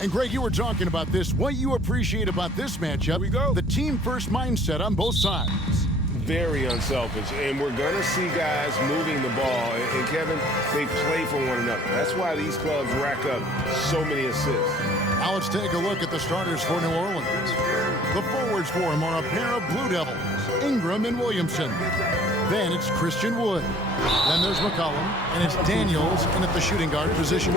And Greg, you were talking about this. What you appreciate about this matchup, Here we go. The team-first mindset on both sides. Very unselfish, and we're going to see guys moving the ball. And Kevin, they play for one another. That's why these clubs rack up so many assists. Now let's take a look at the starters for New Orleans. The forwards for him are a pair of Blue Devils, Ingram and Williamson. Then it's Christian Wood. Then there's McCollum, and it's Daniels in at the shooting guard position.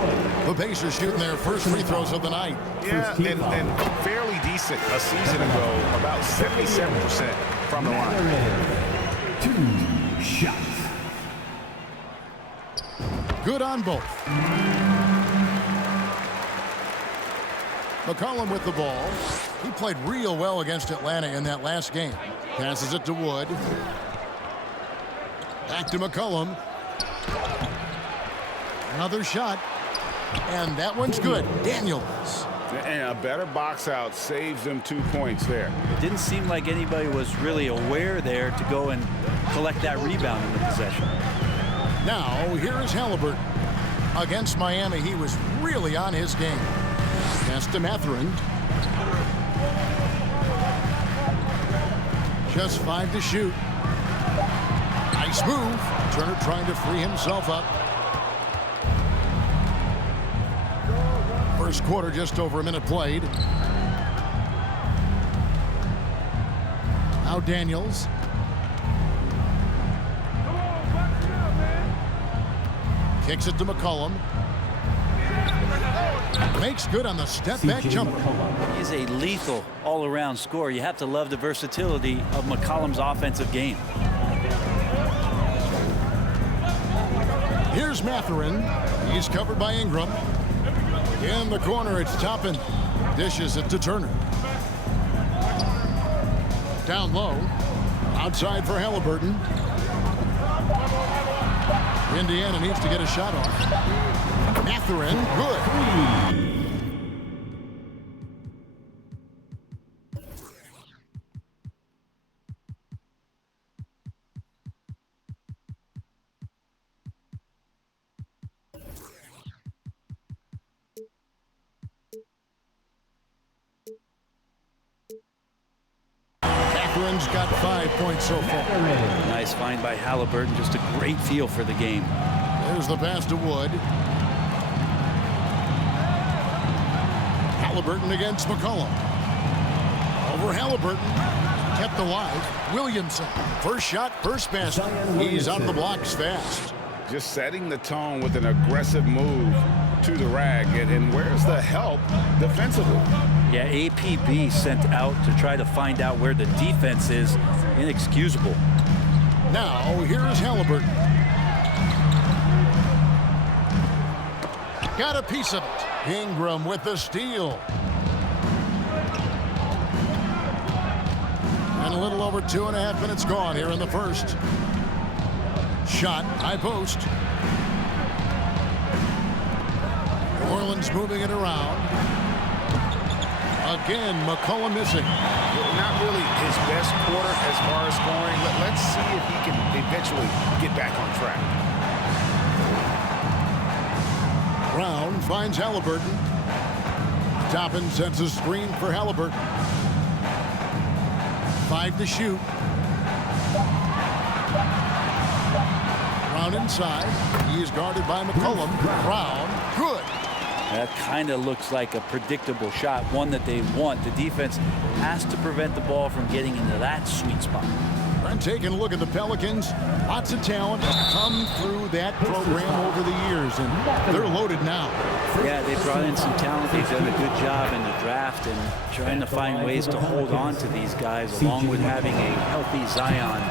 The Pacers shooting their first free throws of the night. Yeah, and fairly decent a season ago, about 77% from the line. 2 shots. Good on both. McCollum with the ball. He played real well against Atlanta in that last game. Passes it to Wood. Back to McCollum. Another shot. And that one's good. Daniels. And a better box out saves them 2 points there. It didn't seem like anybody was really aware there to go and collect that rebound in the possession. Now, here is Halliburton. Against Miami, he was really on his game. Pass to Mathurin. Just 5 to shoot. Nice move. Turner trying to free himself up. First quarter, just over a minute played. Now Daniels. Kicks it to McCollum. Makes good on the step-back jumper. He's a lethal all-around scorer. You have to love the versatility of McCollum's offensive game. Here's Mathurin. He's covered by Ingram. In the corner, it's Toppin. Dishes it to Turner. Down low. Outside for Halliburton. Indiana needs to get a shot off. Mathurin, good. Matherin's got 5 points so far. Nice find by Halliburton. Just a great feel for the game. There's the pass to Wood. Halliburton against McCollum. Over Halliburton. Kept alive. Williamson. First shot, first basket. He's out of the blocks fast. Just setting the tone with an aggressive move to the rack. And where's the help defensively? Yeah, APB sent out to try to find out where the defense is. Inexcusable. Now, here's Halliburton. Got a piece of it. Ingram with the steal. And a little over 2.5 minutes gone here in the first. Shot, high post. New Orleans moving it around. Again, McCollum missing. Not really his best quarter as far as scoring. Let's see if he can eventually get back on track. Brown finds Halliburton. Toppin sets a screen for Halliburton. 5 to shoot. Brown inside. He is guarded by McCollum. Brown, good. That kind of looks like a predictable shot, one that they want. The defense has to prevent the ball from getting into that sweet spot. And taking a look at the Pelicans, lots of talent has come through that program over the years, and they're loaded now. Yeah, they brought in some talent. They've done a good job in the draft and trying to find ways to hold on to these guys, along with having a healthy Zion.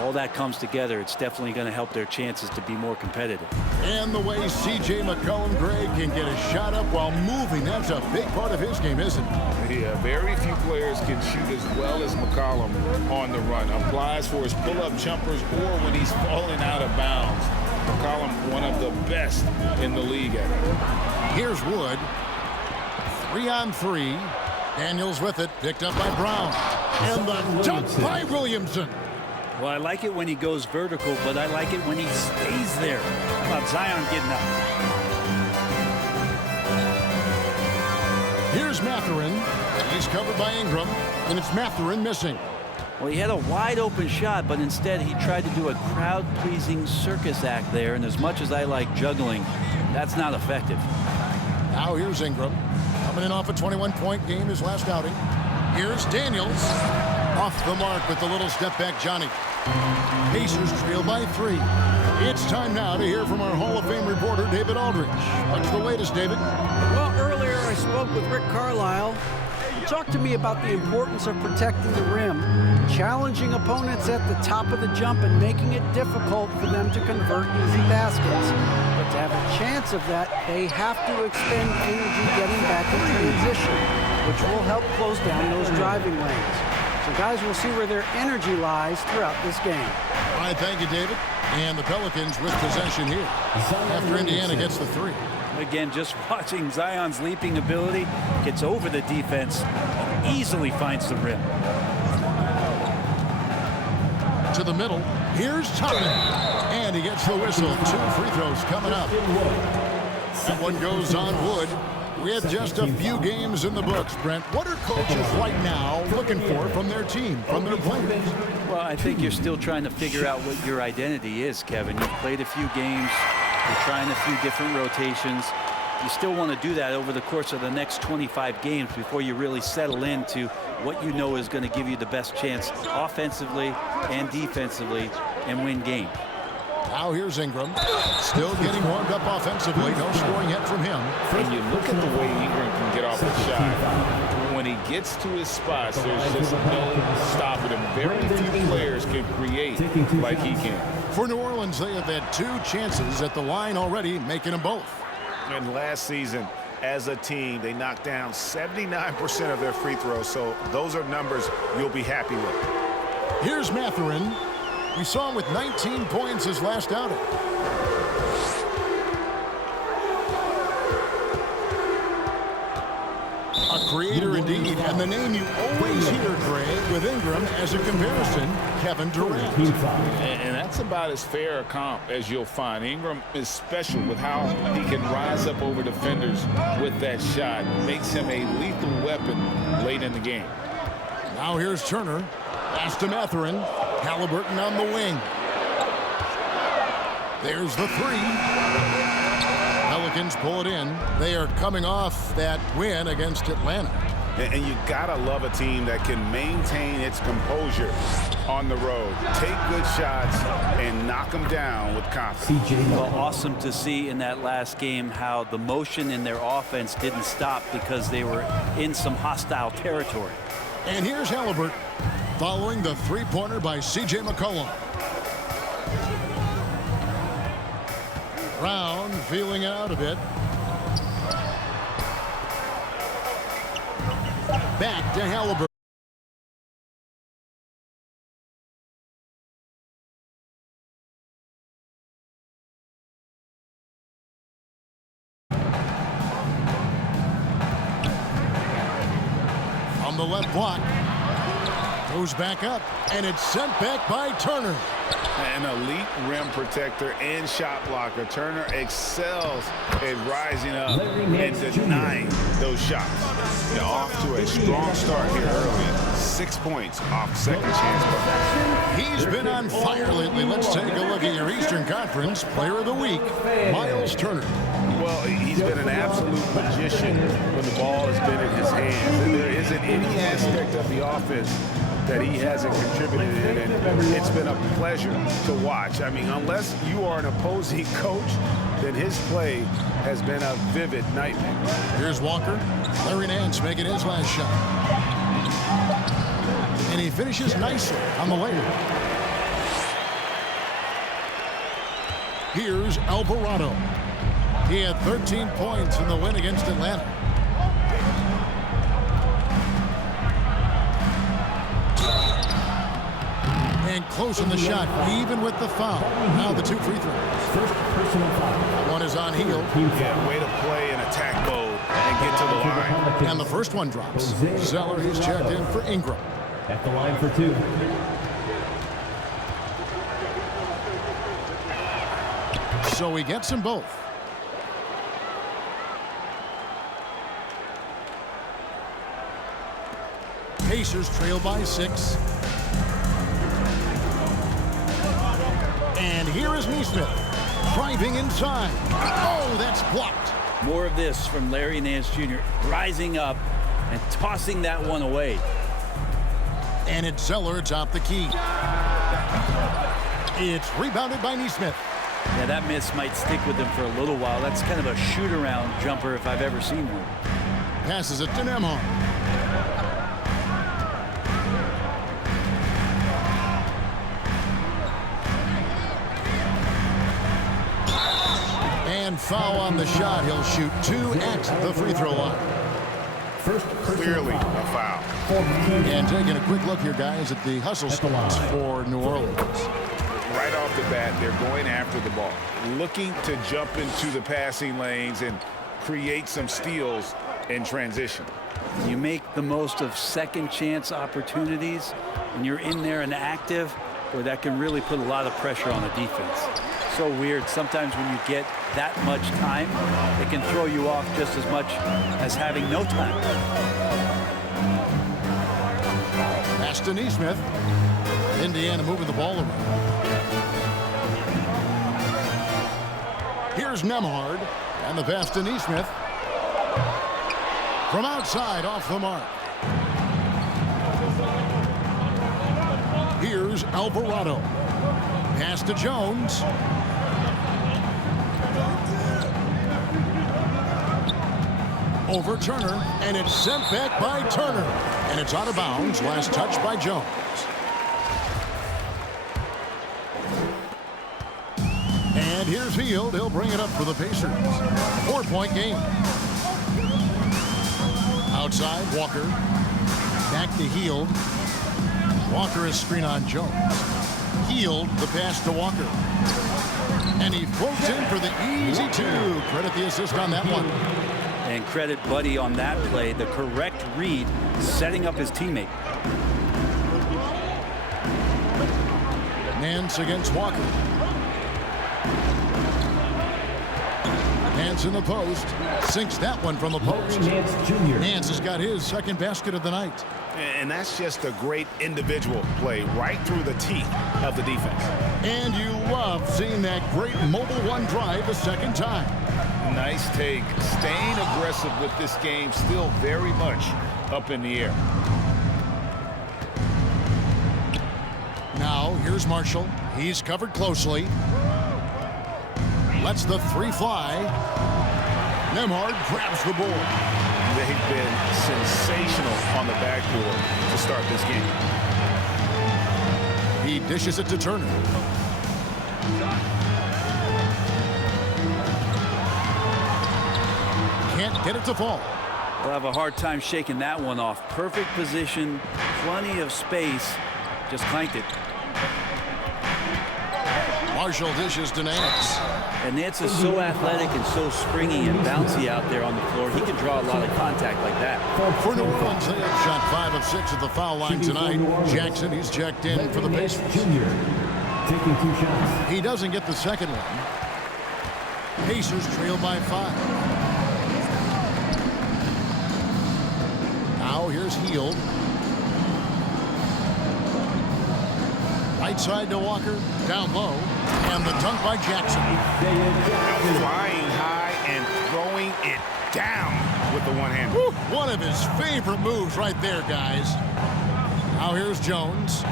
All that comes together, it's definitely going to help their chances to be more competitive. And the way C.J. McCollum, Greg, can get a shot up while moving, that's a big part of his game, isn't it? Yeah, very few players can shoot as well as McCollum on the run. Applies for his pull-up jumpers or when he's falling out of bounds. McCollum, one of the best in the league at it. Here's Wood. 3-on-3. Daniels with it, picked up by Brown. And the dunk by Williamson. Well, I like it when he goes vertical, but I like it when he stays there. How about Zion getting up? Here's Mathurin. He's covered by Ingram, and it's Mathurin missing. Well, he had a wide open shot, but instead he tried to do a crowd-pleasing circus act there, and as much as I like juggling, that's not effective. Now here's Ingram, coming in off a 21-point game his last outing. Here's Daniels, off the mark with the little step back Johnny. Pacers trail by 3. It's time now to hear from our Hall of Fame reporter, David Aldridge. What's the latest, David? Well, earlier I spoke with Rick Carlisle. He talked to me about the importance of protecting the rim, challenging opponents at the top of the jump and making it difficult for them to convert easy baskets. But to have a chance of that, they have to expend energy getting back in transition, which will help close down those driving lanes. So guys will see where their energy lies throughout this game. All right, thank you, David. And the Pelicans with possession here after Indiana gets the 3. Again, just watching Zion's leaping ability, gets over the defense, easily finds the rim. To the middle, here's Toppin, and he gets the whistle. 2 free throws coming up. That one goes on wood. With just a few games in the books, Brent, what are coaches right now looking for from their team, from their players? Well, I think you're still trying to figure out what your identity is, Kevin. You've played a few games. You're trying a few different rotations. You still want to do that over the course of the next 25 games before you really settle into what you know is going to give you the best chance offensively and defensively and win games. Now here's Ingram, still getting warmed up offensively. No scoring yet from him. And you look at the way Ingram can get off the shot. When he gets to his spots, there's just no stopping him. Very few players can create like he can. For New Orleans, they have had 2 chances at the line already, making them both. And last season, as a team, they knocked down 79% of their free throws, so those are numbers you'll be happy with. Here's Mathurin. We saw him with 19 points his last outing. A creator indeed, and the name you always hear, Greg, with Ingram as a comparison, Kevin Durant. And that's about as fair a comp as you'll find. Ingram is special with how he can rise up over defenders with that shot. Makes him a lethal weapon late in the game. Now here's Turner. Pass to Mathurin. Halliburton on the wing. There's the 3. Pelicans pull it in. They are coming off that win against Atlanta. And you gotta love a team that can maintain its composure on the road, take good shots, and knock them down with confidence. Well, awesome to see in that last game how the motion in their offense didn't stop because they were in some hostile territory. And here's Halliburton following the 3-pointer by C.J. McCollum. Brown feeling it out a bit. Back to Halliburton. On the left block. Goes back up, and it's sent back by Turner. An elite rim protector and shot blocker. Turner excels at rising up and denying those shots. They're off to a strong start here early. 6 points off second chance. He's been on fire lately. Let's take a look at your Eastern Conference Player of the Week, Miles Turner. Well, he's been an absolute magician when the ball has been in his hands. And there isn't any aspect of the offense that he hasn't contributed in, and it's been a pleasure to watch. I mean, unless you are an opposing coach, then his play has been a vivid nightmare. Here's Walker. Larry Nance making his last shot. And he finishes nicely on the layup. Here's Alvarado. He had 13 points in the win against Atlanta. And close in the shot, even with the foul. Now the 2 free throws. First personal foul. One is on Hield. Yeah, way to play in attack mode and get to the line. And the first one drops. Zeller is checked in for Ingram. At the line for 2. So he gets them both. Pacers trail by 6. And here is Nesmith driving inside. Oh, that's blocked. More of this from Larry Nance Jr. rising up and tossing that one away. And it's Zeller atop the key. It's rebounded by Nesmith. Yeah, that miss might stick with him for a little while. That's kind of a shoot-around jumper if I've ever seen one. Passes it to Nembhard. And foul on the shot. He'll shoot 2 at the free throw line. Clearly a foul. And taking a quick look here, guys, at the hustle spots for New Orleans. Right off the bat, they're going after the ball, looking to jump into the passing lanes and create some steals in transition. You make the most of second chance opportunities, and you're in there and active, boy, that can really put a lot of pressure on the defense. So weird. Sometimes when you get that much time, it can throw you off just as much as having no time. Pass to Nesmith. Indiana moving the ball around. Here's Nembhard. And the pass to Nesmith. From outside, off the mark. Here's Alvarado. Pass to Jones. Over Turner, and it's sent back by Turner. And it's out of bounds. Last touch by Jones. And here's Hield. He'll bring it up for the Pacers. 4-point game. Outside, Walker. Back to Hield. Walker is screen on Jones. Hield, the pass to Walker. And he floats in for the easy 2. Credit the assist on that one. And credit Buddy on that play, the correct read, setting up his teammate. Nance against Walker. Nance in the post. Sinks that one from the post. Nance Jr. Nance has got his second basket of the night. And that's just a great individual play right through the teeth of the defense. And you love seeing that great mobile one drive a second time. Nice take. Staying aggressive with this game, still very much up in the air. Now, here's Marshall. He's covered closely. Lets the 3 fly. Nembhard grabs the board. They've been sensational on the backboard to start this game. He dishes it to Turner. Can't get it to fall. We'll have a hard time shaking that one off. Perfect position, plenty of space, just clanked it. Marshall dishes to Nance. And Nance is so athletic and so springy and bouncy out there on the floor. He can draw a lot of contact like that. For New Orleans, they have shot 5 of 6 at the foul line tonight. Jackson, he's checked in for the Pacers. Jr. taking 2 shots. He doesn't get the second one. Pacers trail by 5. Now here's Hield. Right side to Walker, down low, and the dunk by Jackson. Flying high and throwing it down with the one-hand. One of his favorite moves right there, guys. Now here's Jones.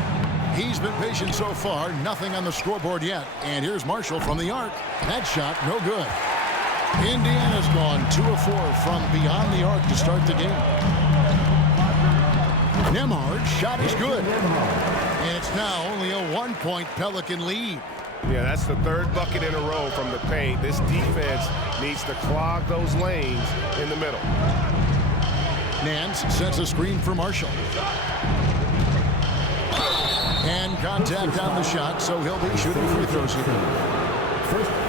He's been patient so far, nothing on the scoreboard yet. And here's Marshall from the arc. That shot, no good. Indiana's gone 2 of 4 from beyond the arc to start the game. Nembhard's shot is good. And it's now only a 1-point Pelican lead. Yeah, that's the 3rd bucket in a row from the paint. This defense needs to clog those lanes in the middle. Nance sets a screen for Marshall. And contact on the shot, so he'll be shooting free throws here.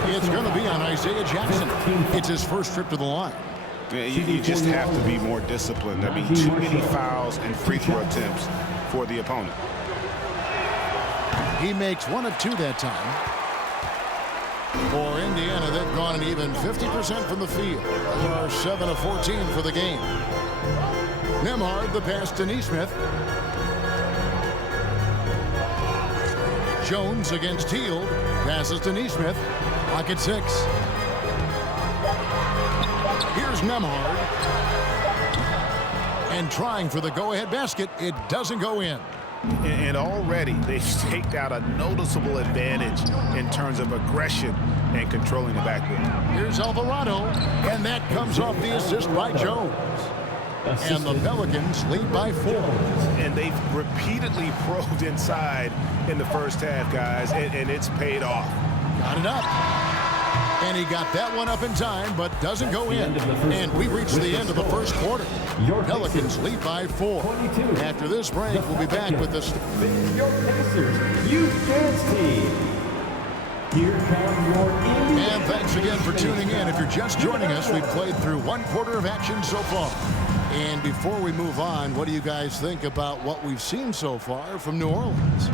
It's going to be on Isaiah Jackson. It's his first trip to the line. You just have to be more disciplined. There be too many fouls and free throw attempts for the opponent. He makes 1 of 2 that time. For Indiana, they've gone an even 50% from the field. They are 7 of 14 for the game. Nembhard, the pass to Neesmith. Jones against Hield. Passes to Neesmith. Pocket 6. Here's Nembhard. And trying for the go-ahead basket. It doesn't go in. And already they've staked out a noticeable advantage in terms of aggression and controlling the backcourt. Here's Alvarado. And that comes off the assist by Jones. And the Pelicans lead by 4. And they've repeatedly probed inside in the first half, guys, and it's paid off. Got it up. And he got that one up in time, but doesn't go in. And we reached the end of the first quarter. Pelicans lead by 4. After this break, we'll be back with this. Your Pacers Youth Dance Team. Here come your Indiana. And thanks again for tuning in. If you're just joining us, we've played through 1 quarter of action so far. And before we move on, what do you guys think about what we've seen so far from New Orleans?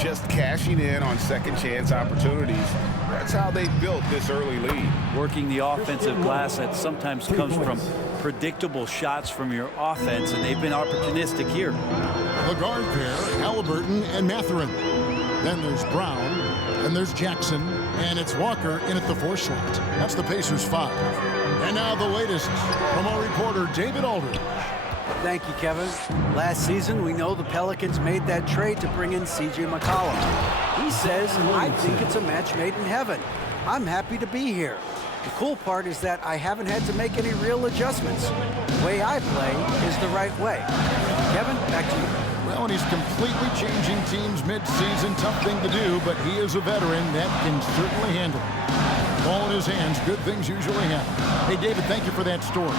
Just cashing in on second chance opportunities. That's how they built this early lead. Working the offensive glass that sometimes comes from predictable shots from your offense, and they've been opportunistic here. The guard pair, Halliburton and Mathurin. Then there's Brown, and there's Jackson, and it's Walker in at the 4 slot. That's the Pacers 5. And now the latest from our reporter, David Aldridge. Thank you, Kevin. Last season, we know the Pelicans made that trade to bring in C.J. McCollum. He says, I think it's a match made in heaven. I'm happy to be here. The cool part is that I haven't had to make any real adjustments. The way I play is the right way. Kevin, back to you. Well, and he's completely changing teams mid-season. Tough thing to do, but he is a veteran that can certainly handle it. Ball in his hands, good things usually happen. Hey, David, thank you for that story.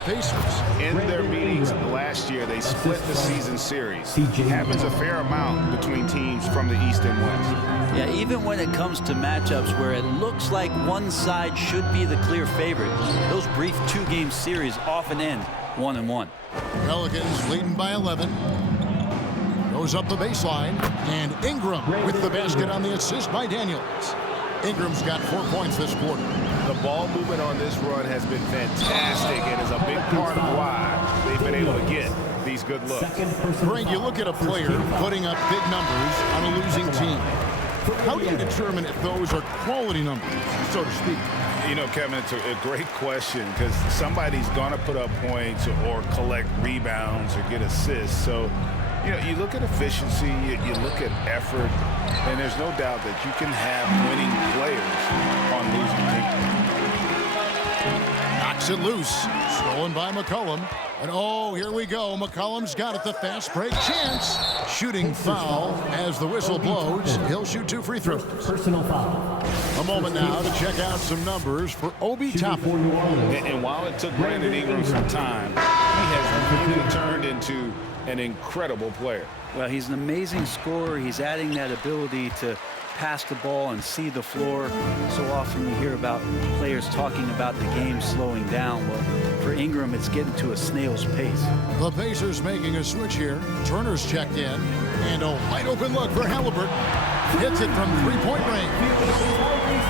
Pacers. In their meetings last year, they split the season series. Happens a fair amount between teams from the East and West. Yeah, even when it comes to matchups where it looks like one side should be the clear favorite, those brief 2-game series often end 1-1. Pelicans leading by 11. Goes up the baseline, and Ingram with the basket on the assist by Daniels. Ingram's got 4 points this quarter. The ball movement on this run has been fantastic and is a big part of why they've been able to get these good looks. Greg, you look at a player putting up big numbers on a losing team. How do you determine if those are quality numbers, so to speak? You know, Kevin, it's a great question because somebody's going to put up points or collect rebounds or get assists. So, you know, you look at efficiency, you look at effort, and there's no doubt that you can have winning players on losing teams. Knocks it loose. Stolen by McCollum. And oh, here we go. McCollum's got it. The fast break chance. Shooting foul as the whistle blows. He'll shoot 2 free throws. Personal foul. A moment now to check out some numbers for Obi Toppin. And while it took Brandon Ingram some time, he has really turned into an incredible player. Well, he's an amazing scorer. He's adding that ability to pass the ball and see the floor. So often you hear about players talking about the game slowing down. Well, for Ingram, it's getting to a snail's pace. The Pacers making a switch here. Turner's checked in. And a wide open look for Halliburton. Hits it from 3-point range.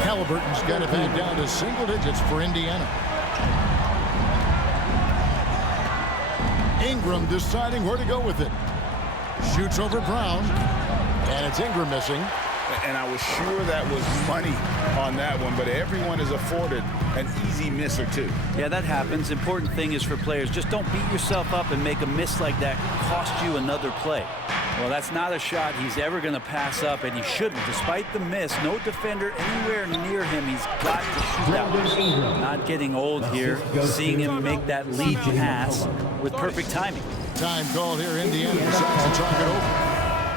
Halliburton's got it back down to single digits for Indiana. Ingram deciding where to go with it. Shoots over Brown. And it's Ingram missing. And I was sure that was money on that one, but everyone is afforded an easy miss or two. Yeah, that happens. Important thing is for players, just don't beat yourself up and make a miss like that cost you another play. Well, that's not a shot he's ever going to pass up, and he shouldn't. Despite the miss, no defender anywhere near him. He's got to shoot that one. Not getting old here, seeing him make that lead pass with perfect timing. Time called here. Indiana decides to talk it over.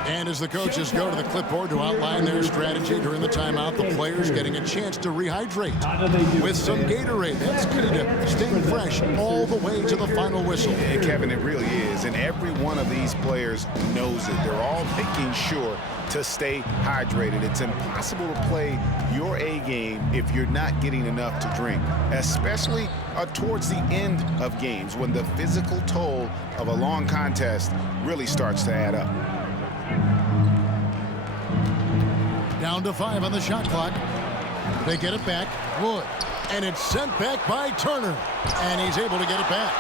And as the coaches go to the clipboard to outline their strategy during the timeout, the players getting a chance to rehydrate with some Gatorade. That's key to staying fresh all the way to the final whistle. And Kevin, it really is. And every one of these players knows it. They're all making sure to stay hydrated. It's impossible to play your A game if you're not getting enough to drink, especially towards the end of games when the physical toll of a long contest really starts to add up. Down to 5 on the shot clock. They get it back. Wood. And it's sent back by Turner. And he's able to get it back.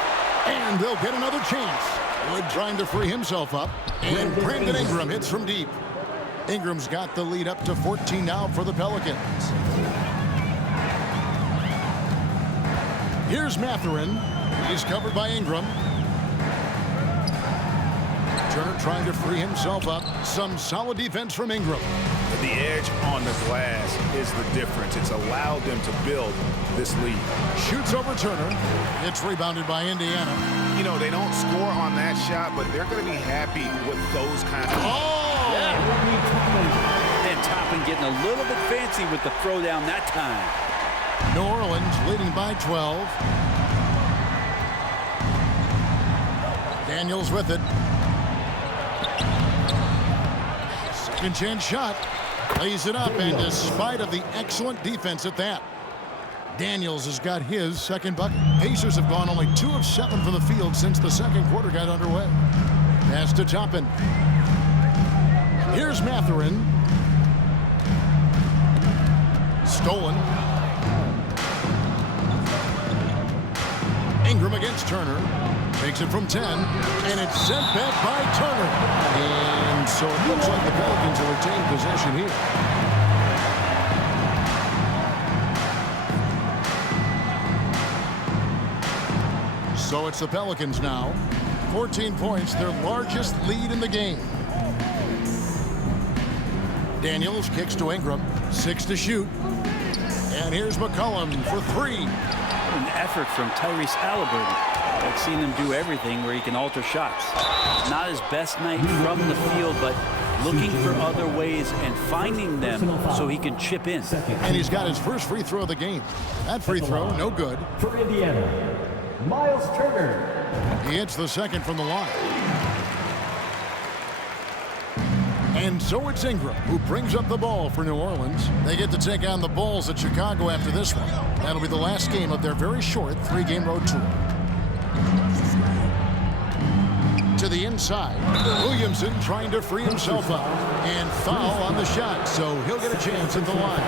And they'll get another chance. Wood trying to free himself up. And Brandon Ingram hits from deep. Ingram's got the lead up to 14 now for the Pelicans. Here's Mathurin. He's covered by Ingram. Turner trying to free himself up. Some solid defense from Ingram. The edge on the glass is the difference. It's allowed them to build this lead. Shoots over Turner. It's rebounded by Indiana. You know, they don't score on that shot, but they're going to be happy with those kind of... Oh! Yeah. And Toppin getting a little bit fancy with the throwdown that time. New Orleans leading by 12. Daniels with it. Second chance shot. Lays it up, and despite of the excellent defense at that, Daniels has got his second bucket. Pacers have gone only 2 of 7 from the field since the second quarter got underway. Pass to Toppin. Here's Mathurin. Stolen. Ingram against Turner. Takes it from 10, and it's sent back by Turner. And so it looks like the Pelicans will retain possession here. So it's the Pelicans now. 14 points, their largest lead in the game. Daniels kicks to Ingram. 6 to shoot. And here's McCollum for 3. An effort from Tyrese Haliburton. I've seen him do everything where he can alter shots. Not his best night from the field, but looking for other ways and finding them so he can chip in. And he's got his first free throw of the game. That free throw, no good. For Indiana, Miles Turner. He hits the second from the line. And so it's Ingram who brings up the ball for New Orleans. They get to take on the Bulls at Chicago after this one. That'll be the last game of their very short 3-game road tour. To the inside. Williamson trying to free himself up. And foul on the shot, so he'll get a chance at the line.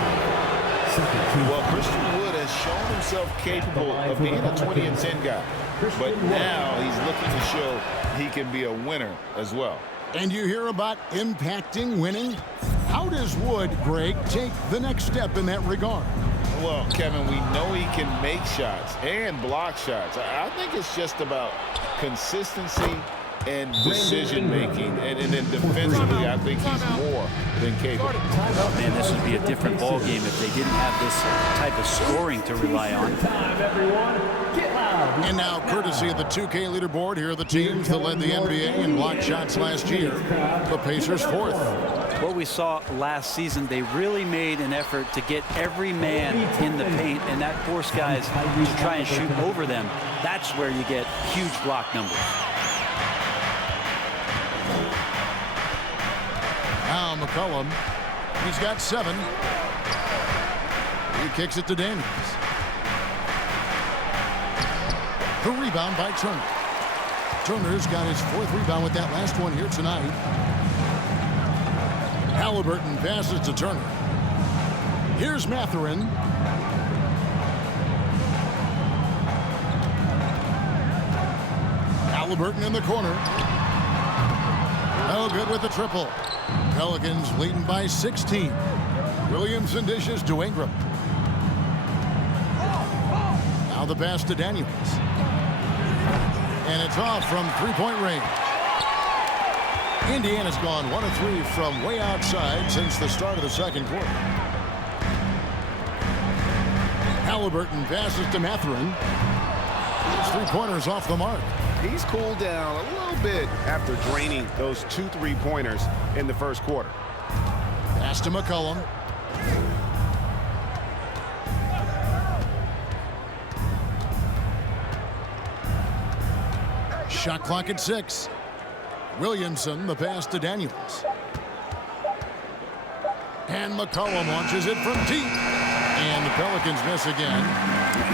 Well, Christian Wood has shown himself capable of being a 20 and 10 guy. But now he's looking to show he can be a winner as well. And you hear about impacting winning? How does Wood, Greg, take the next step in that regard? Well, Kevin, we know he can make shots and block shots. I think it's just about consistency and decision-making. And then defensively, I think he's more than capable. Man, this would be a different ball game if they didn't have this type of scoring to rely on. Time, everyone. Get loud. And now, courtesy of the 2K leaderboard, here are the teams that led the NBA in block shots last year. The Pacers 4th. What we saw last season, they really made an effort to get every man in the paint, and that forced guys to try and shoot over them. That's where you get huge block numbers. Now McCollum, he's got 7. He kicks it to Daniels. The rebound by Turner. Turner's got his 4th rebound with that last one here tonight. Haliburton passes to Turner. Here's Mathurin. Haliburton in the corner. No good with the triple. Pelicans leading by 16. Williamson dishes to Ingram. Now the pass to Daniels. And it's off from 3-point range. Indiana's gone 1 of 3 from way outside since the start of the second quarter. Haliburton passes to Mathurin. His 3-pointers off the mark. He's cooled down a little bit after draining those 2 3-pointers in the first quarter. Pass to McCollum. Shot clock at 6. Williamson, the pass to Daniels. And McCollum launches it from deep. And the Pelicans miss again.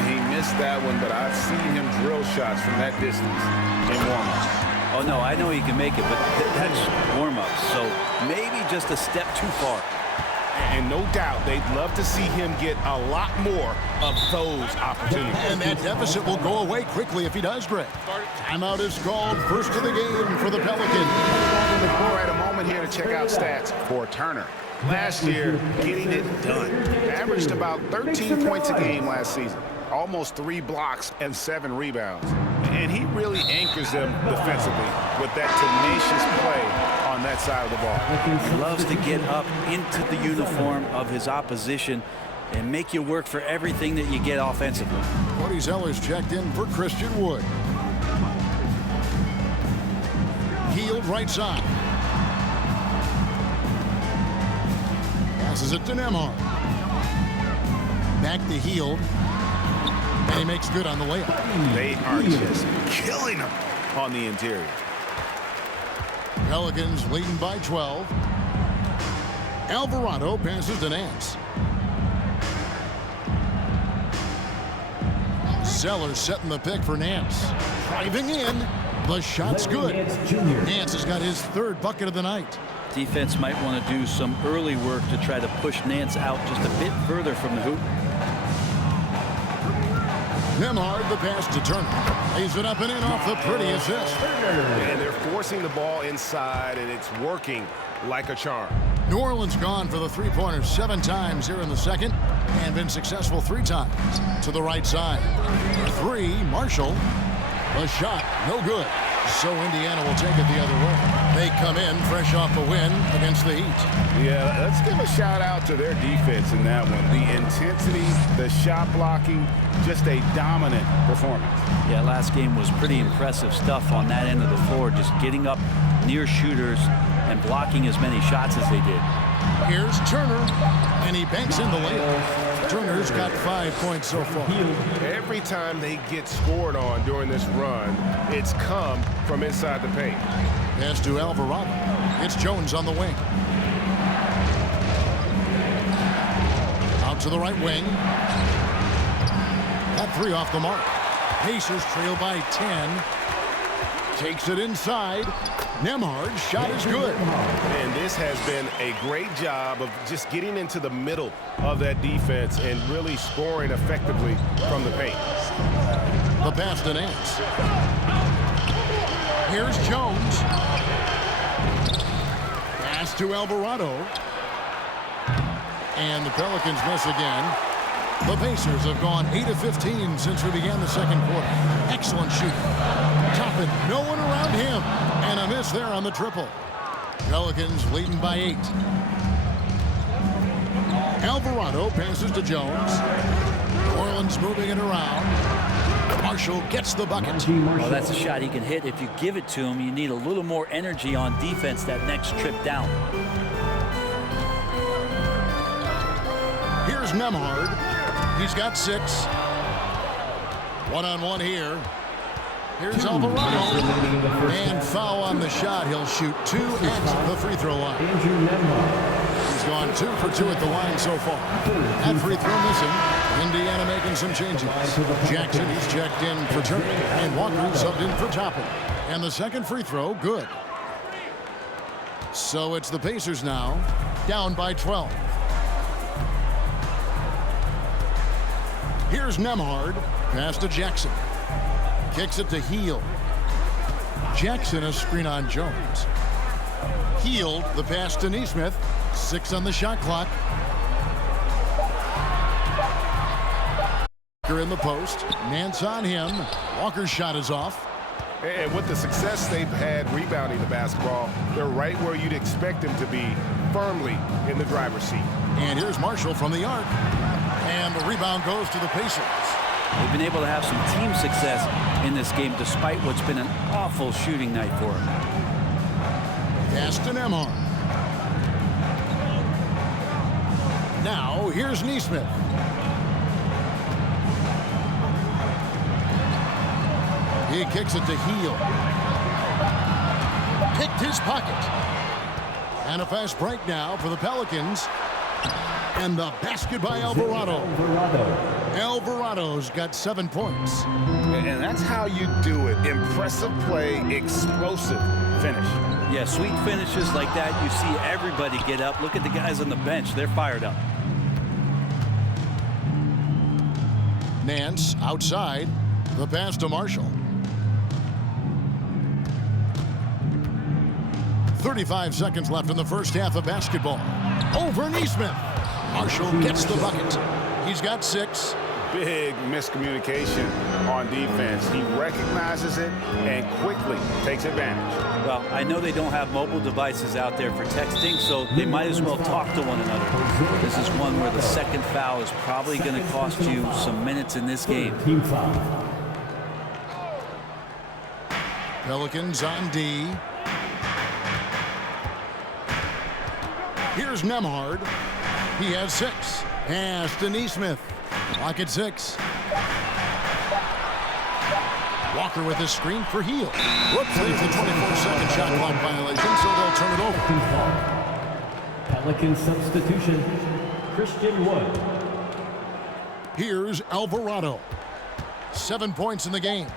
He missed that one, but I've seen him drill shots from that distance in warm-ups. Oh, no, I know he can make it, but that's warm-ups, so maybe just a step too far. And no doubt they'd love to see him get a lot more of those opportunities. And that deficit will go away quickly if he does, Greg. Timeout is called. First of the game for the Pelicans. We're at a moment here to check out stats for Turner. Last year, getting it done. Averaged about 13 points a game last season. Almost 3 blocks and 7 rebounds. And he really anchors them defensively with that tenacious play on that side of the ball. He loves to get up into the uniform of his opposition and make you work for everything that you get offensively. Cody Zeller's checked in for Christian Wood. Hield right side. Passes it to Nembhard. Back to Hield. And he makes good on the layup. They are just killing him on the interior. Pelicans leading by 12. Alvarado passes to Nance. Zeller setting the pick for Nance. Driving in. The shot's good. Nance has got his 3rd bucket of the night. Defense might want to do some early work to try to push Nance out just a bit further from the hoop. Nembhard, the pass to Turner. Lays it up and in off the pretty assist. And they're forcing the ball inside, and it's working like a charm. New Orleans gone for the three-pointers 7 times here in the second and been successful 3 times. To the right side. 3, Marshall. The shot, no good. So Indiana will take it the other way. They come in fresh off a win against the Heat. Yeah, let's give a shout out to their defense in that one. The intensity, the shot blocking, just a dominant performance. Yeah, last game was pretty impressive stuff on that end of the floor, just getting up near shooters and blocking as many shots as they did. Here's Turner, and he banks in the layup. Turner's got 5 points so far. Every time they get scored on during this run, it's come from inside the paint. Pass to Alvarado. It's Jones on the wing. Out to the right wing. That 3 off the mark. Pacers trail by 10. Takes it inside. Nembhard's shot is good. And this has been a great job of just getting into the middle of that defense and really scoring effectively from the paint. The pass to Nance. Here's Jones. Pass to Alvarado. And the Pelicans miss again. The Pacers have gone 8 of 15 since we began the second quarter. Excellent shooting. Toppin, no one around him. And a miss there on the triple. Pelicans leading by 8. Alvarado passes to Jones. New Orleans moving it around. Marshall gets the bucket. Well, that's a shot he can hit. If you give it to him, you need a little more energy on defense that next trip down. Here's Nembhard. He's got 6. One-on-one here. Here's Alvarado. And foul on the shot. He'll shoot 2 at the free throw line. He's gone 2 for 2 at the line so far. That free throw missing. Indiana making some changes. Jackson, he's checked in for Turner. And Walker subbed in for Toppin. And the second free throw, good. So it's the Pacers now, down by 12. Here's Nembhard. Pass to Jackson. Kicks it to Hield. Jackson, a screen on Jones. Hield, the pass to Nesmith. 6 on the shot clock. In the post. Nance on him. Walker's shot is off. And with the success they've had rebounding the basketball, they're right where you'd expect them to be, firmly in the driver's seat. And here's Marshall from the arc. And the rebound goes to the Pacers. They've been able to have some team success in this game despite what's been an awful shooting night for them. Pass to Nembhard. Now here's Nesmith. He kicks it to Hield. Picked his pocket. And a fast break now for the Pelicans. And the basket by Alvarado. Alvarado's got 7 points. And that's how you do it. Impressive play, explosive finish. Yeah, sweet finishes like that, you see everybody get up. Look at the guys on the bench. They're fired up. Nance outside. The pass to Marshall. 35 seconds left in the first half of basketball. Over Neesmith. Marshall gets the bucket. He's got 6. Big miscommunication on defense. He recognizes it and quickly takes advantage. Well, I know they don't have mobile devices out there for texting, so they might as well talk to one another. This is one where the second foul is probably going to cost you some minutes in this game. Team foul. Pelicans on D. Here's Nembhard. He has 6. Pass to Neesmith. Clock at 6. Walker with his screen for Hield. Whoops, leaves the 24-second shot clock violation, so they'll turn it over. Team foul. Pelican substitution. Christian Wood. Here's Alvarado. 7 points in the game.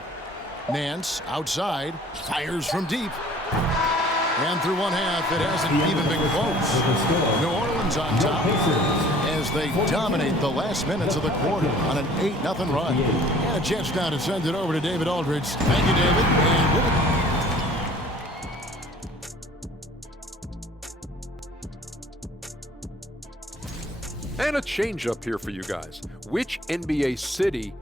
Nance outside, fires from deep. And through one half, it hasn't even been close. New Orleans on top as they dominate the last minutes of the quarter on an 8-0 run. And a chance now to send it over to David Aldridge. Thank you, David. And a change up here for you guys. Which NBA city?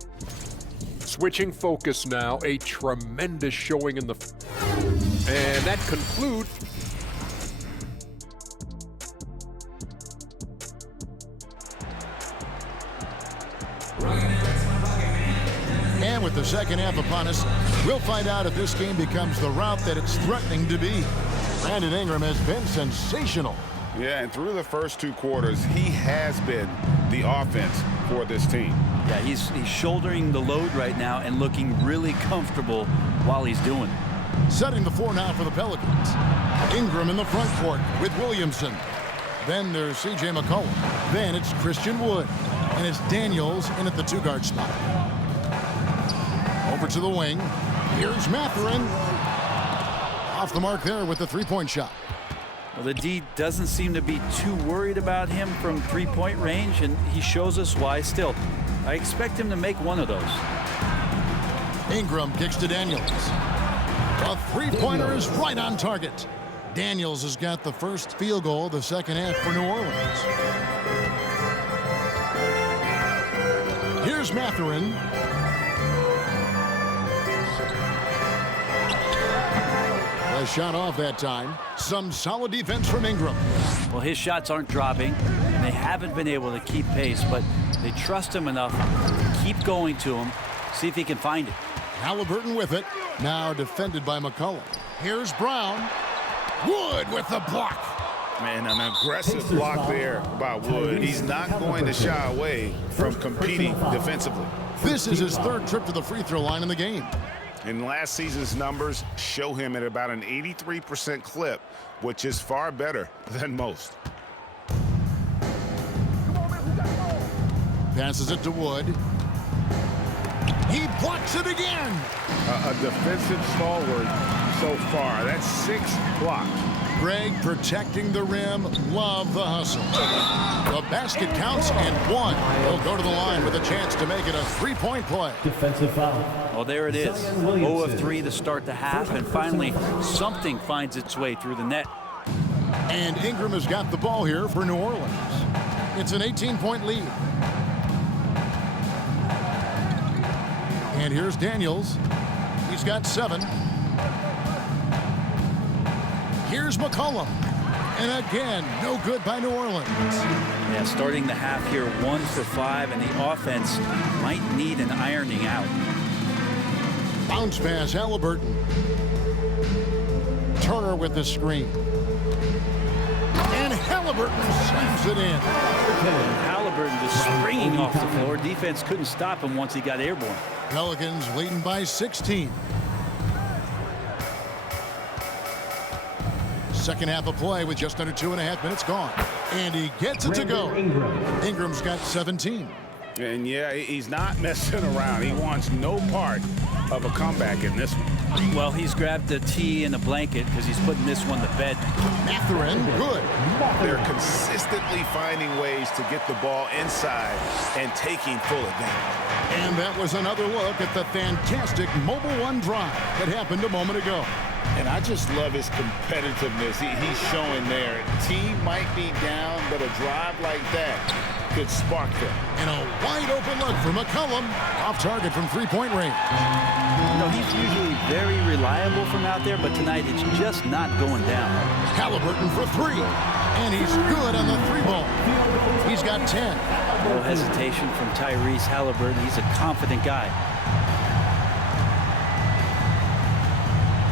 Switching focus now, a tremendous showing in the... And that concludes... And with the second half upon us, we'll find out if this game becomes the route that it's threatening to be. Brandon Ingram has been sensational. Yeah, and through the first 2 quarters, he has been the offense for this team. Yeah, he's shouldering the load right now and looking really comfortable while he's doing it. Setting the floor now for the Pelicans. Ingram in the front court with Williamson. Then there's C.J. McCollum. Then it's Christian Wood. And it's Daniels in at the 2-guard spot. Over to the wing. Here's Mathurin. Off the mark there with the 3-point shot. Well, the D doesn't seem to be too worried about him from 3-point range, and he shows us why still. I expect him to make one of those. Ingram kicks to Daniels. A 3-pointer is right on target. Daniels has got the first field goal of the second half for New Orleans. Here's Mathurin. A shot off that time. Some solid defense from Ingram. Well, his shots aren't dropping, and they haven't been able to keep pace, but they trust him enough to keep going to him, see if he can find it. Halliburton with it. Now defended by McCollum. Here's Brown. Wood with the block. Man, an aggressive block there by Wood. He's not going to shy away from competing defensively. This is his 3rd trip to the free throw line in the game. And last season's numbers show him at about an 83% clip, which is far better than most. Passes it to Wood. He blocks it again. A defensive stalwart so far. That's 6 blocks. Greg protecting the rim. Love the hustle. The basket counts and 1. He'll go to the line with a chance to make it a 3-point play. Defensive foul. Well, there it is. 0 of 3 to start the half, and finally something finds its way through the net. And Ingram has got the ball here for New Orleans. It's an 18-point lead. And here's Daniels. He's got 7. Here's McCollum. And again, no good by New Orleans. Yeah, starting the half here 1 for 5, and the offense might need an ironing out. Bounce pass, Halliburton. Turner with the screen. And Halliburton slams it in. Halliburton just springing off the floor. Defense couldn't stop him once he got airborne. Pelicans leading by 16. Second half of play with just under 2.5 minutes gone. And he gets it to go. Ingram's got 17. And yeah, he's not messing around. He wants no part of a comeback in this one. Well, he's grabbed the tee and a blanket because he's putting this one to bed. Mathurin, good. They're consistently finding ways to get the ball inside and taking full advantage. And that was another look at the fantastic Mobile One drive that happened a moment ago. And I just love his competitiveness. He's showing there. Team might be down, but a drive like that could spark them. And a wide open look for McCollum. Off target from three-point range. You know, he's usually very reliable from out there, but tonight it's just not going down. Halliburton for three. And he's good on the three ball. He's got 10. No hesitation from Tyrese Halliburton. He's a confident guy.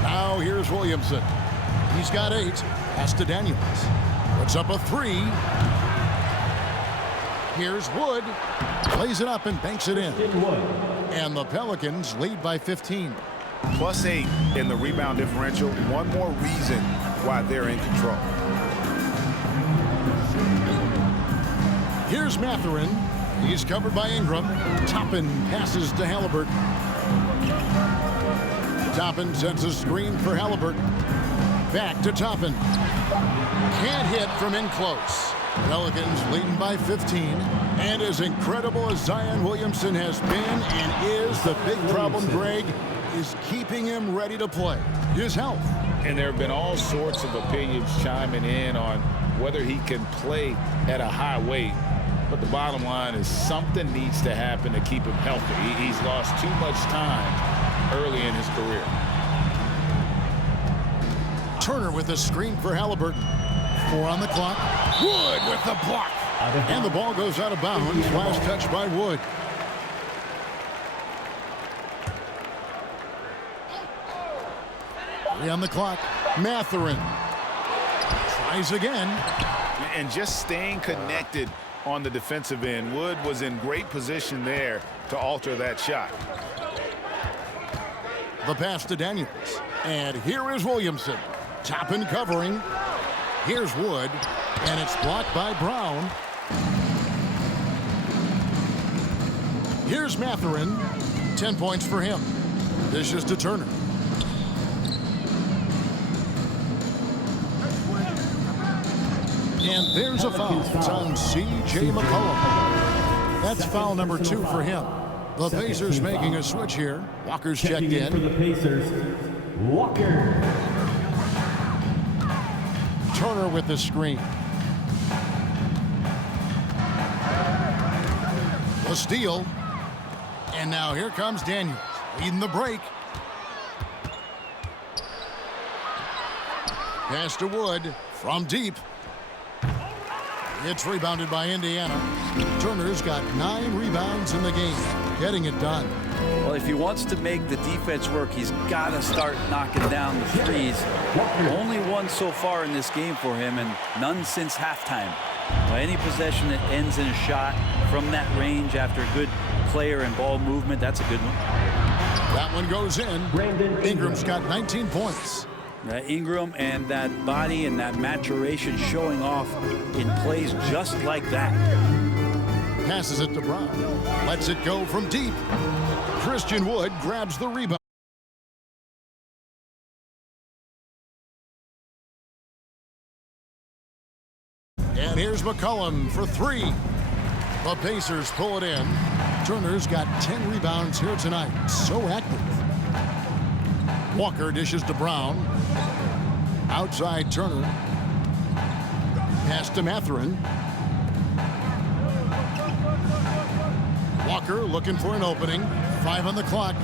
Now here's Williamson. He's got 8. Pass to Daniels. Puts up a 3. Here's Wood. Plays it up and banks it in. And the Pelicans lead by 15. +8 in the rebound differential. One more reason why they're in control. Here's Mathurin. He's covered by Ingram. Toppin passes to Halliburton. Toppin sends a screen for Halliburton. Back to Toppin. Can't hit from in close. Pelicans leading by 15. And as incredible as Zion Williamson has been and is, the big problem, Greg, is keeping him ready to play. His health. And there have been all sorts of opinions chiming in on whether he can play at a high weight. But the bottom line is something needs to happen to keep him healthy. He's lost too much time early in his career. Turner with a screen for Halliburton. 4 on the clock. Wood with the block. And the ball goes out of bounds. Last touch by Wood. Three on the clock. Mathurin tries again. And just staying connected on the defensive end. Wood was in great position there to alter that shot. The pass to Daniels. And here is Williamson. Toppin covering. Here's Wood. And it's blocked by Brown. Here's Mathurin. 10 points for him. This is to Turner. And there's a foul. It's on C.J. McCollum. That's foul number 2 for him. The Pacers making a switch here. Walker's checked in. For the Pacers, Walker. Turner with the screen. The steal. And now here comes Daniels, leading the break. Pass to Wood from deep. It's rebounded by Indiana. Turner's got 9 rebounds in the game, getting it done. Well, if he wants to make the defense work, he's got to start knocking down the threes. Only one so far in this game for him, and none since halftime. Any possession that ends in a shot from that range after good player and ball movement, that's a good one. That one goes in. Ingram's got 19 points. Ingram and that body and that maturation showing off in plays just like that. Passes it to Brown. Lets it go from deep. Christian Wood grabs the rebound. And here's McCollum for 3. The Pacers pull it in. Turner's got 10 rebounds here tonight. So active. Walker dishes to Brown. Outside Turner. Pass to Mathurin. Walker looking for an opening. 5 on the clock.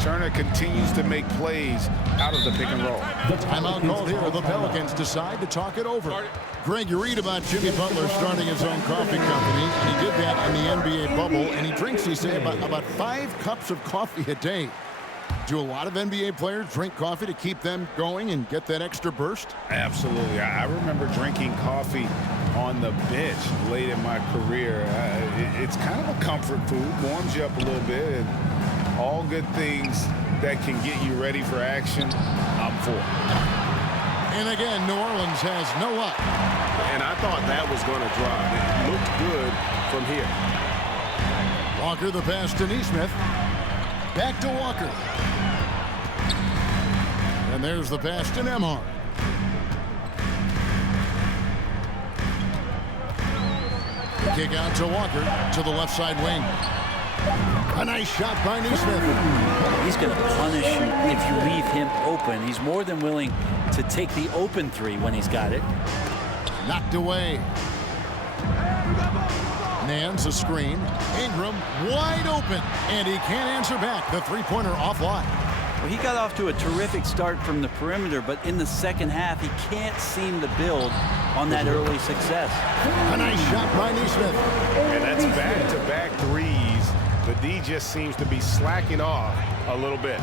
Turner continues to make plays out of the pick and roll. Timeout called here. The Pelicans decide to talk it over. Greg, you read about Jimmy Butler starting his own coffee company, and he did that in the NBA bubble, and he drinks, he said, about 5 cups of coffee a day. Do a lot of NBA players drink coffee to keep them going and get that extra burst? Absolutely. I remember drinking coffee on the bench late in my career. It's kind of a comfort food, warms you up a little bit, and all good things that can get you ready for action, I'm for. And again, New Orleans has no luck. And I thought that was going to drop. It looked good from here. Walker the pass to Nesmith. Back to Walker. And there's the pass to Nembhard. Kick out to Walker to the left side wing. A nice shot by Nesmith. He's going to punish you if you leave him open. He's more than willing to take the open three when he's got it. Knocked away. Nance a screen. Ingram wide open, and he can't answer back. The three-pointer offline. Well, he got off to a terrific start from the perimeter, but in the second half, he can't seem to build on that early success. A nice shot by Nesmith. And that's back-to-back threes. The D just seems to be slacking off a little bit.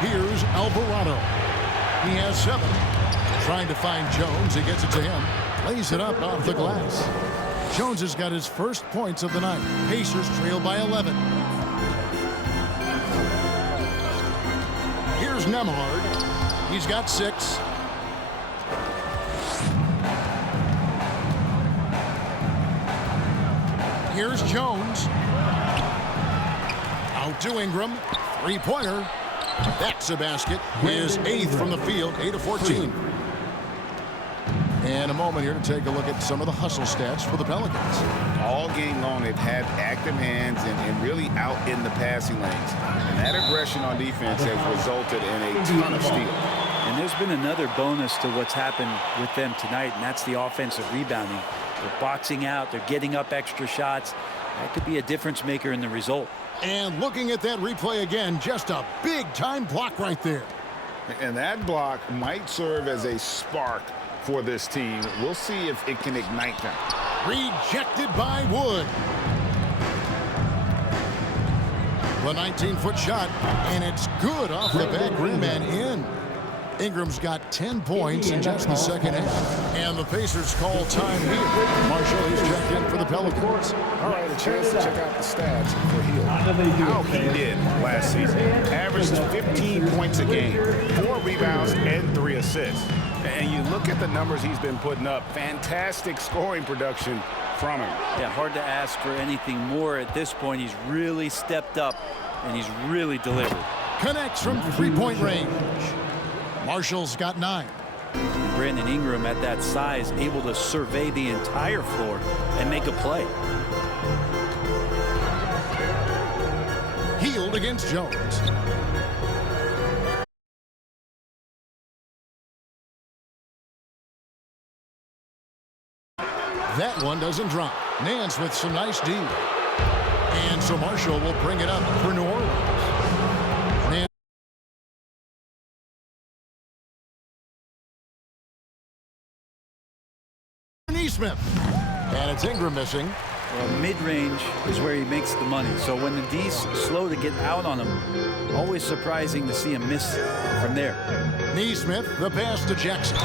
Here's Alvarado. He has 7. Trying to find Jones. He gets it to him. Lays it up off the glass. Jones has got his first points of the night. Pacers trail by 11. Here's Nembhard. He's got 6. Here's Jones. Out to Ingram. Three-pointer. That's a basket. His 8th from the field, 8 of 14. And a moment here to take a look at some of the hustle stats for the Pelicans. All game long, they've had active hands and really out in the passing lanes. And that aggression on defense has resulted in a ton of steals. And there's been another bonus to what's happened with them tonight, and that's the offensive rebounding. They're boxing out. They're getting up extra shots. That could be a difference maker in the result. And looking at that replay again, just a big-time block right there. And that block might serve as a spark for this team. We'll see if it can ignite them. Rejected by Wood. The 19-foot shot, and it's good off the back rim and in. Ingram's got 10 points in just the second half. And the Pacers call time here. Marshall, he's checked in for the Pelicans. All right, a chance to check out the stats for Hill. How he did last season. Averaged 15 points a game, 4 rebounds, and 3 assists. And you look at the numbers he's been putting up. Fantastic scoring production from him. Yeah, hard to ask for anything more at this point. He's really stepped up, and he's really delivered. Connects from three-point range. Marshall's got 9. Brandon Ingram at that size, able to survey the entire floor and make a play. Healed against Jones. That one doesn't drop. Nance with some nice D. And so Marshall will bring it up for New Orleans. Nance. Nesmith. And it's Ingram missing. Well, mid-range is where he makes the money. So when the D's slow to get out on him, always surprising to see him miss from there. Nesmith, the pass to Jackson.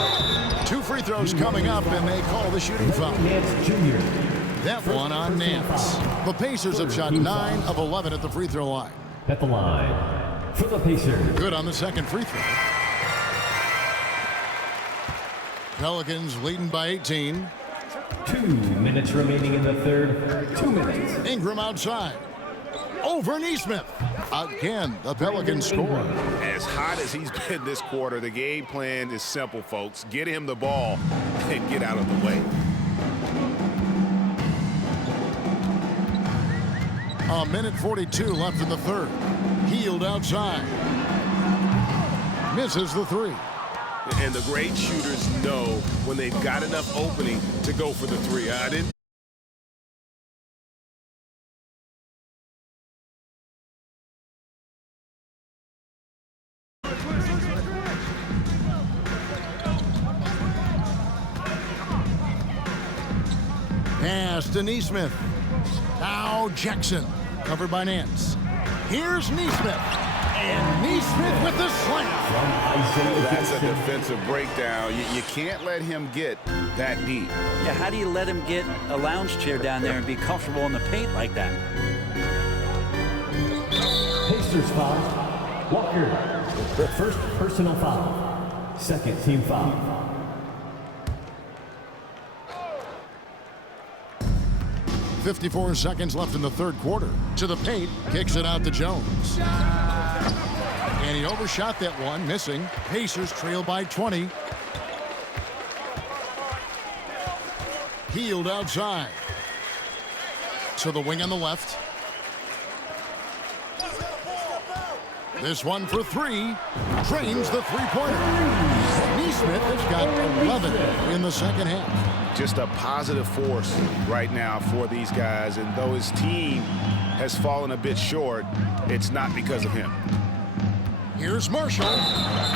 2 free throws coming up, and they call the shooting foul. Nance Jr. That one on Nance. The Pacers have shot 9 of 11 at the free throw line. At the line for the Pacers. Good on the second free throw. Pelicans leading by 18. 2 minutes remaining in the third. 2 minutes. Ingram outside. Over Nesmith. Again, the Pelicans score. As hot as he's been this quarter, the game plan is simple, folks. Get him the ball and get out of the way. A minute 42 left in the third. Healed outside. Misses the 3. And the great shooters know when they've got enough opening to go for the 3. I didn't. Pass to Nesmith. Now Jackson. Covered by Nance. Here's Nesmith. And Nesmith with the slam. That's a defensive breakdown. You can't let him get that deep. Yeah, how do you let him get a lounge chair down there and be comfortable in the paint like that? Pacers foul. Walker. First personal foul. Second team foul. 54 seconds left in the third quarter. To the paint, kicks it out to Jones. And he overshot that one, missing. Pacers trail by 20. Hield outside. To the wing on the left. This one for three. Drains the three-pointer. Nesmith has got 11 in the second half. Just a positive force right now for these guys. And though his team has fallen a bit short, it's not because of him. Here's Marshall.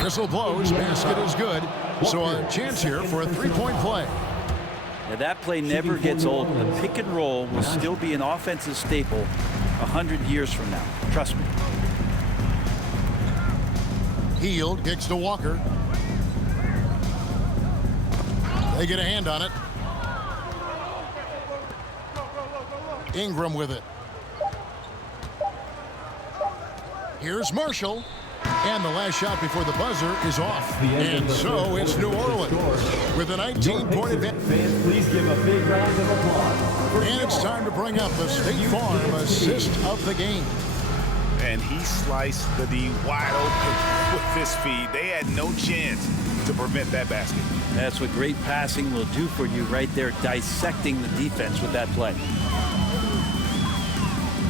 Whistle blows. Basket is good. So a chance here for a three-point play. Now that play never gets old. The pick and roll will still be an offensive staple 100 years from now. Trust me. Hield kicks to Walker. They get a hand on it. Ingram with it. Here's Marshall. And the last shot before the buzzer is off. And so it's New Orleans with a 19-point advantage. Fans, please give a big round of applause. And it's time to bring up the State Farm assist of the game. And he sliced the D wide open with this feed. They had no chance to prevent that basket. That's what great passing will do for you right there, dissecting the defense with that play.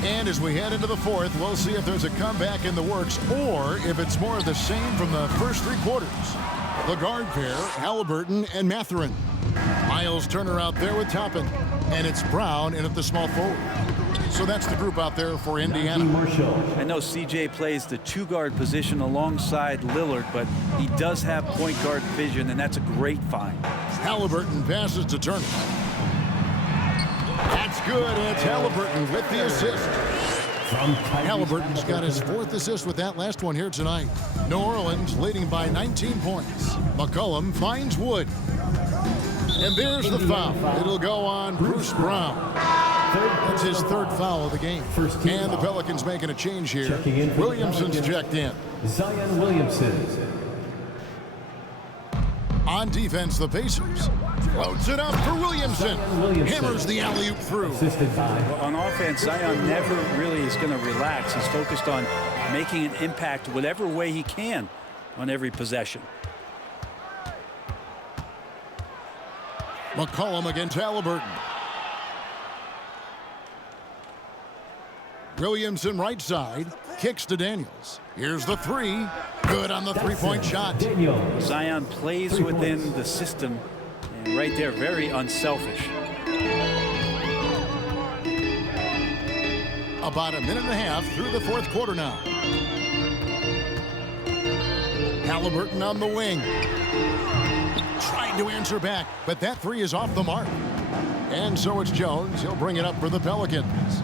And as we head into the fourth, we'll see if there's a comeback in the works or if it's more of the same from the first three quarters. The guard pair, Halliburton and Mathurin. Miles Turner out there with Toppin. And it's Brown in at the small forward. So that's the group out there for Indiana. I know CJ plays the two-guard position alongside Lillard, but he does have point guard vision, and that's a great find. Halliburton passes to Turner. That's good, and it's Halliburton with the assist. Halliburton's got his fourth assist with that last one here tonight. New Orleans leading by 19 points. McCollum finds Wood. And there's the foul. It'll go on Bruce Brown. That's his third foul of the game. And the Pelicans making a change here. Williamson's checked in. Zion Williamson. On defense, the Pacers. Floats it up for Williamson. Hammers the alley-oop through. Well, on offense, Zion never really is going to relax. He's focused on making an impact whatever way he can on every possession. McCollum against Halliburton. Williamson right side. Kicks to Daniels. Here's the three. Good on the three-point shot. Zion plays within the system. And right there, very unselfish. About a minute and a half through the fourth quarter now. Halliburton on the wing. Trying to answer back, but that three is off the mark. And so it's Jones. He'll bring it up for the Pelicans.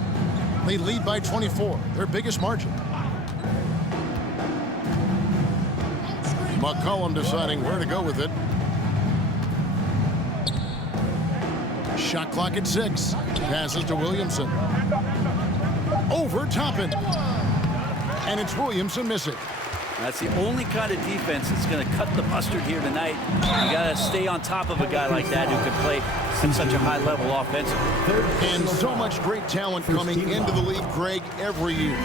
They lead by 24, their biggest margin. McCollum deciding where to go with it. Shot clock at 6. Passes to Williamson. Over Toppin. And it's Williamson missing. That's the only kind of defense that's going to cut the mustard here tonight. You got to stay on top of a guy like that who can play at such a high level offensively. And so much great talent coming into the league, Greg, every year.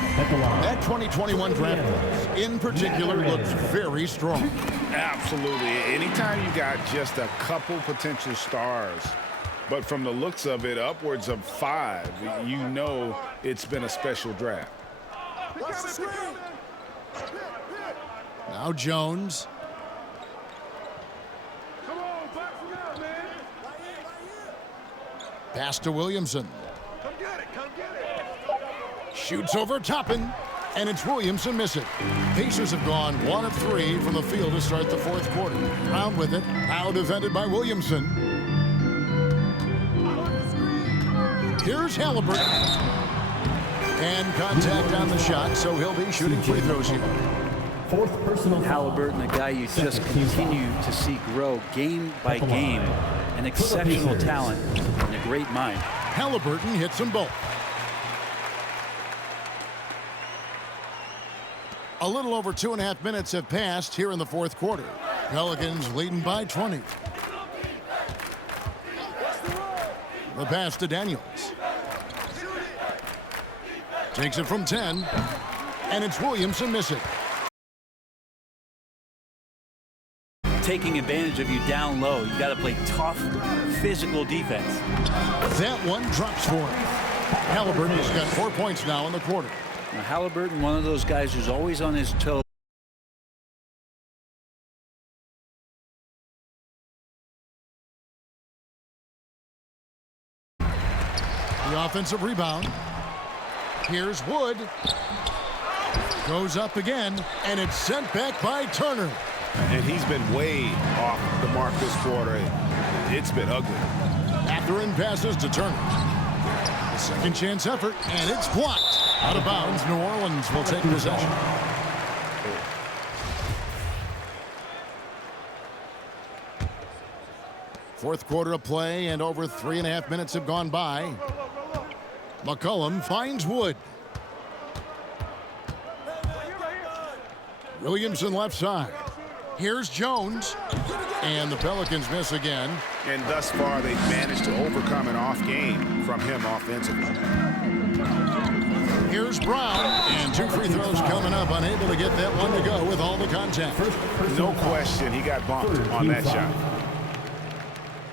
That 2021 draft class, in particular, looks very strong. Absolutely. Anytime you got just a couple potential stars, but from the looks of it, upwards of 5, you know it's been a special draft. Now Jones. Pass to Williamson. Shoots over Toppin, and it's Williamson missing. Pacers have gone 1 of 3 from the field to start the fourth quarter. Brown with it, now defended by Williamson. Here's Halliburton. And contact on the shot, so he'll be shooting free throws here. Fourth personal Halliburton, a guy you just continue to see grow game by game. An exceptional talent and a great mind. Halliburton hits them both. A little over 2.5 minutes have passed here in the fourth quarter. Pelicans leading by 20. The pass to Daniels. Takes it from 10, and it's Williamson missing. Taking advantage of you down low. You got to play tough, physical defense. That one drops for him. Halliburton has got 4 points now in the quarter. Now, Halliburton, one of those guys who's always on his toes. The offensive rebound. Here's Wood. Goes up again, and it's sent back by Turner. And he's been way off the mark this quarter. It's been ugly. Catherine passes to Turner. The second chance effort, and it's blocked. Out of bounds, New Orleans will take possession. Fourth quarter of play, and over 3.5 minutes have gone by. McCollum finds Wood. Williamson left side. Here's Jones. And the Pelicans miss again. And thus far, they've managed to overcome an off game from him offensively. Here's Brown. And 2 free throws coming up. Unable to get that one to go with all the contact. No question, he got bumped on that shot.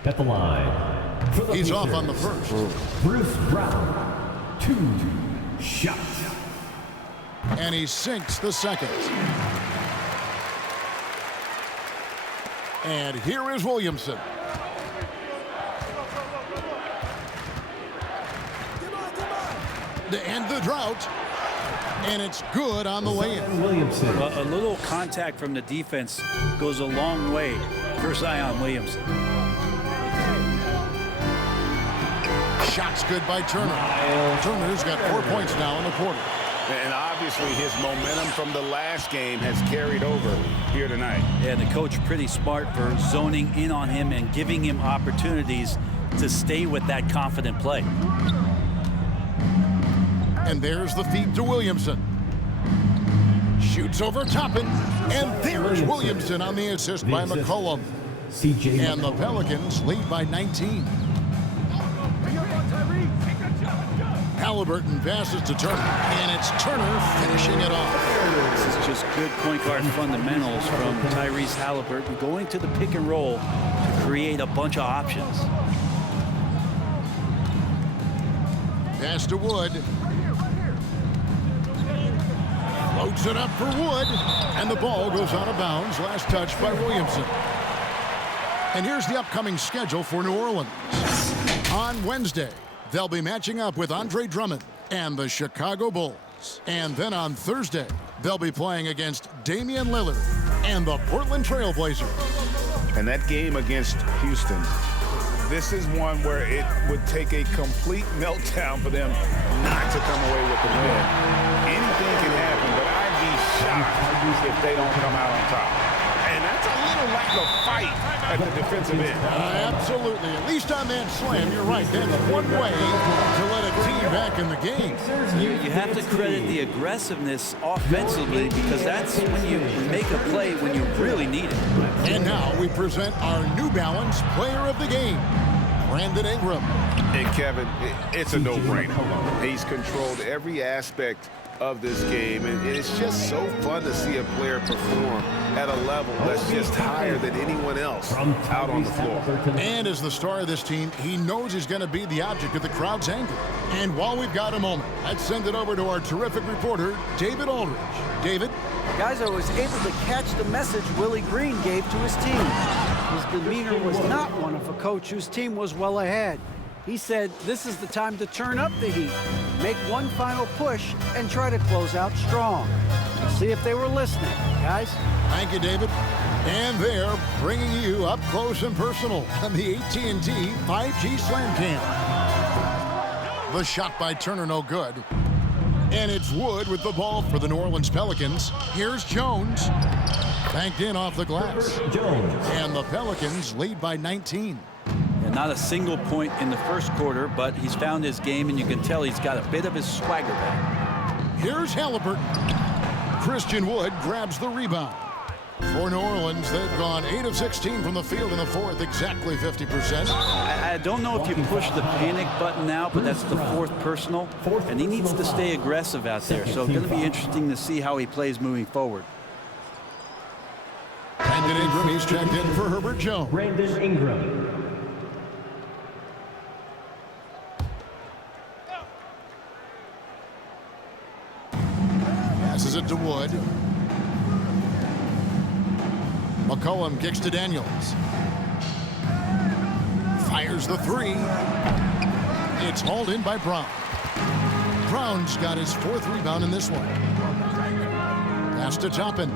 At the line. He's off on the first. Bruce Brown. 2 shots. And he sinks the second. And here is Williamson. To end the drought. And it's good on the lay-in. Williamson. A little contact from the defense goes a long way for Zion Williamson. Shot's good by Turner. Turner's got 4 points now in the quarter. And obviously his momentum from the last game has carried over here tonight. Yeah, the coach pretty smart for zoning in on him and giving him opportunities to stay with that confident play. And there's the feed to Williamson. Shoots over Toppin. And there's Williamson on the assist by McCollum. And the Pelicans lead by 19. Halliburton passes to Turner, and it's Turner finishing it off. This is just good point guard fundamentals from Tyrese Halliburton, going to the pick and roll to create a bunch of options. Pass to Wood. Floats it up for Wood, and the ball goes out of bounds. Last touch by Williamson. And here's the upcoming schedule for New Orleans. On Wednesday, they'll be matching up with Andre Drummond and the Chicago Bulls. And then on Thursday, they'll be playing against Damian Lillard and the Portland Trail Blazers. And that game against Houston, this is one where it would take a complete meltdown for them not to come away with the win. Anything can happen, but I'd be shocked if they don't come out on top. And that's a little lack of fight at the defensive end. Absolutely. At least on that slam, you're right. That's one way to let a team back in the game. You have to credit the aggressiveness offensively, because that's when you make a play when you really need it. And now we present our New Balance Player of the Game, Brandon Ingram. And Kevin, it's a no-brainer. He's controlled every aspect of this game, and it's just so fun to see a player perform at a level that's just higher than anyone else out on the floor. And as the star of this team, he knows he's going to be the object of the crowd's anger. And while we've got a moment, let's send it over to our terrific reporter, David Aldridge. David? Guys, I was able to catch the message Willie Green gave to his team. His demeanor was not one of a coach whose team was well ahead. He said this is the time to turn up the heat, make one final push, and try to close out strong. Let's see if they were listening, guys. Thank you, David. And they're bringing you up close and personal on the AT&T 5G Slam Cam. The shot by Turner, no good. And it's Wood with the ball for the New Orleans Pelicans. Here's Jones. Banked in off the glass. And the Pelicans lead by 19. And not a single point in the first quarter, but he's found his game, and you can tell he's got a bit of his swagger back. Here's Halliburton. Christian Wood grabs the rebound. For New Orleans, they've gone 8 of 16 from the field in the fourth, exactly 50%. I don't know if you push the panic button now, but that's the fourth personal, and he needs to stay aggressive out there. So it's going to be interesting to see how he plays moving forward. Brandon Ingram, he's checked in for Herbert Jones. Brandon Ingram. Passes it to Wood. McCollum kicks to Daniels. Fires the three. It's hauled in by Brown. Brown's got his fourth rebound in this one. Pass to Toppin.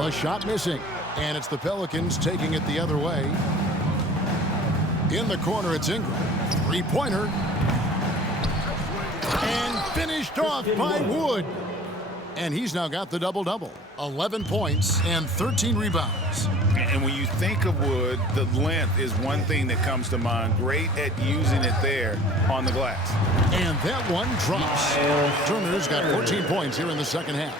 A shot missing, and it's the Pelicans taking it the other way. In the corner, it's Ingram. Three-pointer. And finished off by Wood. And he's now got the double-double. 11 points and 13 rebounds. And when you think of Wood, the length is one thing that comes to mind. Great at using it there on the glass. And that one drops. Turner's got 14 points here in the second half.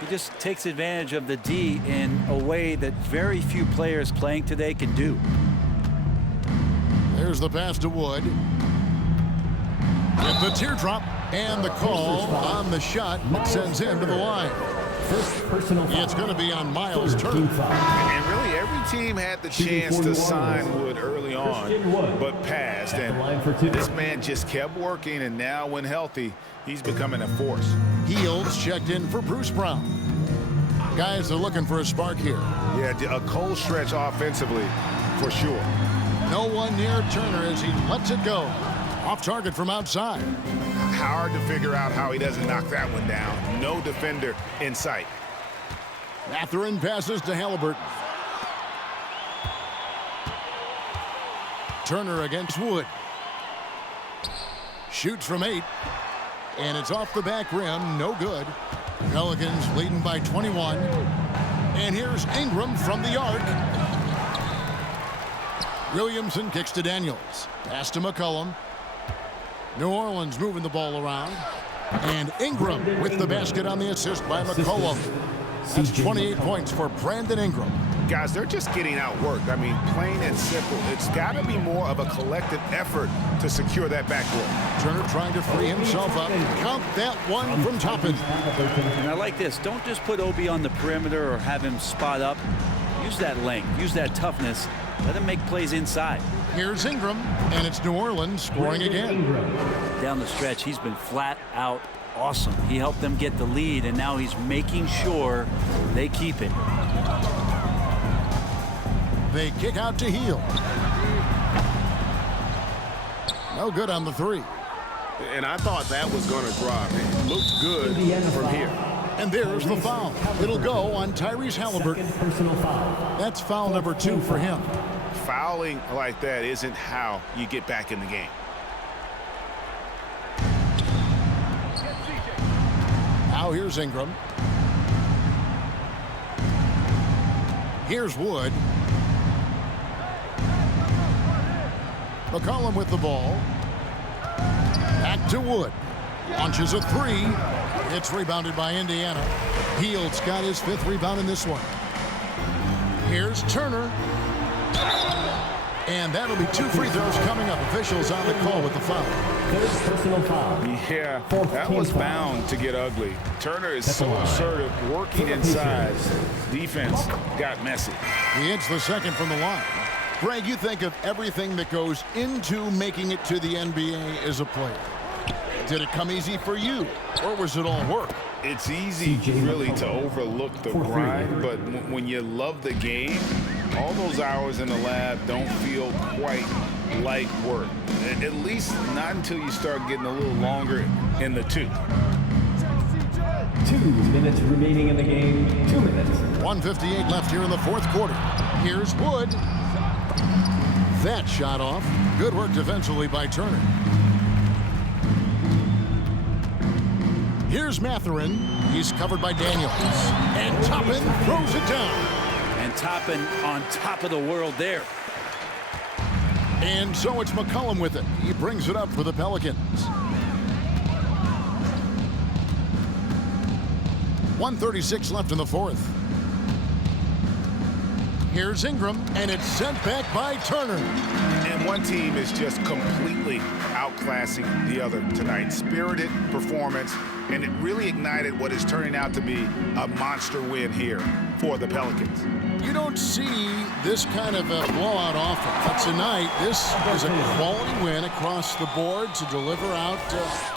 He just takes advantage of the D in a way that very few players playing today can do. There's the pass to Wood. With the teardrop and the call on the shot sends him to the line. First personal foul. It's going to be on Miles Turner. And really, every team had the chance to sign Wood early on, but passed. And this man just kept working, and now when healthy, he's becoming a force. Heels checked in for Bruce Brown. Guys are looking for a spark here. Yeah, a cold stretch offensively, for sure. No one near Turner as he lets it go. Off target from outside. Hard to figure out how he doesn't knock that one down. No defender in sight. Mathurin passes to Halliburton. Turner against Wood. Shoots from 8. And it's off the back rim. No good. Pelicans leading by 21. And here's Ingram from the arc. Williamson kicks to Daniels. Pass to McCollum. New Orleans moving the ball around. And Ingram with the basket on the assist by McCollum. That's 28 points for Brandon Ingram. Guys, they're just getting outworked. I mean, plain and simple. It's got to be more of a collective effort to secure that backcourt. Turner trying to free himself up. Count that one from Toppin. And I like this. Don't just put Obi on the perimeter or have him spot up. Use that length. Use that toughness. Let him make plays inside. Here's Ingram, and it's New Orleans scoring again. Down the stretch, he's been flat out awesome. He helped them get the lead, and now he's making sure they keep it. They kick out to Heel. No good on the three. And I thought that was going to drop. It looked good from here. And there's the foul. It'll go on Tyrese Halliburton. That's foul number 2 for him. Fouling like that isn't how you get back in the game. Now here's Ingram. Here's Wood. McCollum with the ball. Back to Wood. Launches a three. It's rebounded by Indiana. Hield's got his 5th rebound in this one. Here's Turner. And that'll be 2 free throws coming up. Officials on the call with the foul. Personal foul. Yeah, that was bound to get ugly. Turner is so assertive, working inside. Defense got messy. He hits the second from the line. Greg, you think of everything that goes into making it to the NBA as a player. Did it come easy for you, or was it all work? It's easy really to overlook the grind, but when you love the game, all those hours in the lab don't feel quite like work. At least not until you start getting a little longer in the tooth. 2 minutes remaining in the game. 2 minutes. 1:58 left here in the fourth quarter. Here's Wood. That shot off. Good work defensively by Turner. Here's Mathurin. He's covered by Daniels. And Toppin throws it down. And Toppin on top of the world there. And so it's McCollum with it. He brings it up for the Pelicans. 1:36 left in the fourth. Here's Ingram, and it's sent back by Turner. And one team is just completely outclassing the other tonight. Spirited performance, and it really ignited what is turning out to be a monster win here for the Pelicans. You don't see this kind of a blowout often, but tonight this is a quality win across the board to deliver out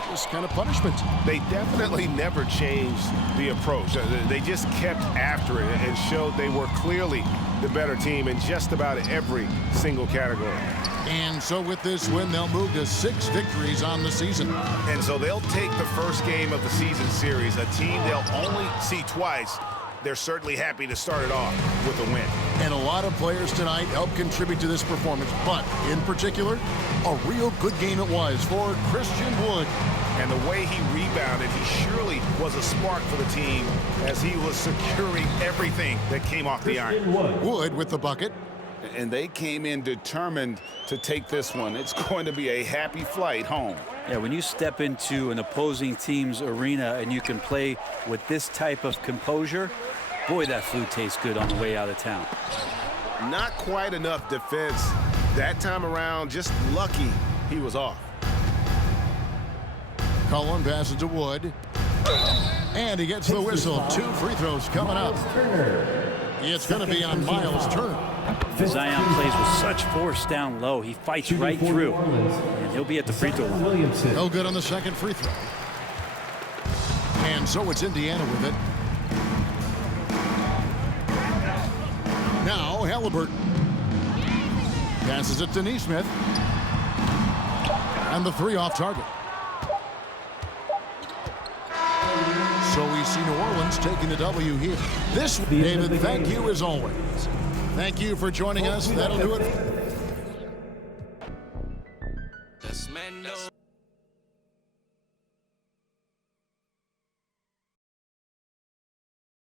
this kind of punishment. They definitely never changed the approach. They just kept after it and showed they were clearly the better team in just about every single category. And so with this win, they'll move to 6 victories on the season. And so they'll take the first game of the season series, a team they'll only see twice. They're certainly happy to start it off with a win. And a lot of players tonight helped contribute to this performance, but in particular, a real good game it was for Christian Wood. And the way he rebounded, he surely was a spark for the team as he was securing everything that came off the iron. Wood with the bucket. And they came in determined to take this one. It's going to be a happy flight home. Yeah, when you step into an opposing team's arena and you can play with this type of composure, boy, that food tastes good on the way out of town. Not quite enough defense that time around. Just lucky he was off. Cullen passes to Wood. And he gets the whistle. 2 free throws coming up. It's going to be on Miles Turner. Zion plays with such force down low. He fights right through, and he'll be at the free throw line. No good on the second free throw. And so it's Indiana with it. Now Halliburton. Passes it to Nesmith. And the 3 off target. So we see New Orleans taking the W here. This, David, thank you as always. Thank you for joining us. That'll do it.